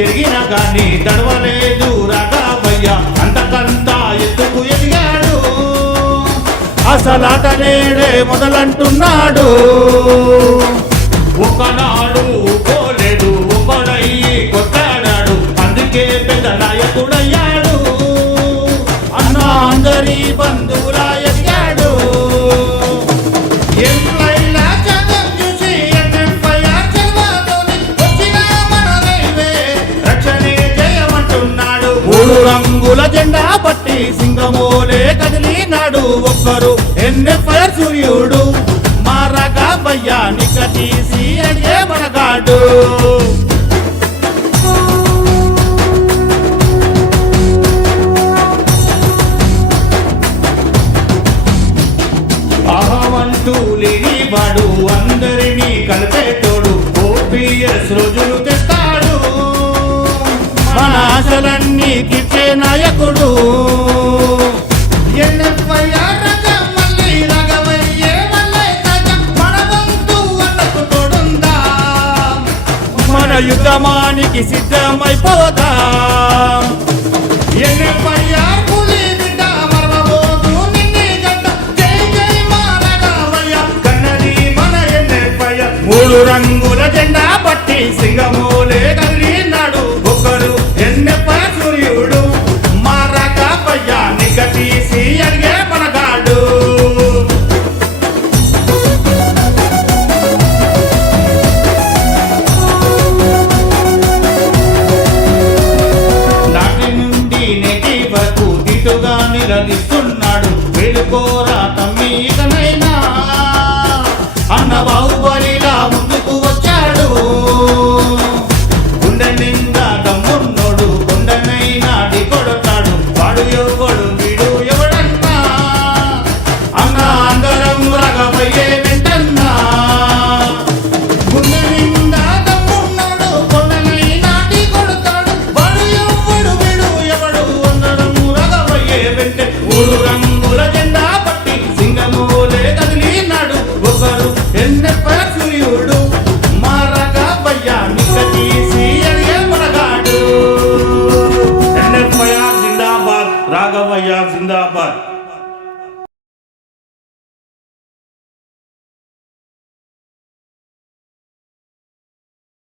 జరిగినా కానీ తడవలేదు రాఘవయ్య, అంతకంతా ఎత్తుకు ఎదిగాడు. అసలాట నేడే మొదలంటున్నాడు. ఒకనాడు పోలేడు ఒకడయ్యి కొట్టాడాడు, అందుకే పెద్ద నాయకుడయ్యాడు. అన్నా అందరి బంధువులా ఎదిగాడు. మూడు రంగుల జెండా పట్టి సింగమోలే కదిలినాడు ఒక్కరు ఎన్ఎఫ్ఐఆర్ సూర్యుడు. మా రాఘవయ్య నికటీసి అడిగే మనగాడు. అహమంటూ లేనివాడు, అందరినీ కలిపేటోడు, ఓపీఎస్ రోజులు తెస్తాడు. మన ఆశలన్నీ కిచ్చే నాయకుడు. మన యుద్ధమానికి సిద్ధమైపోదా. మూడు రంగుల జెండా పట్టి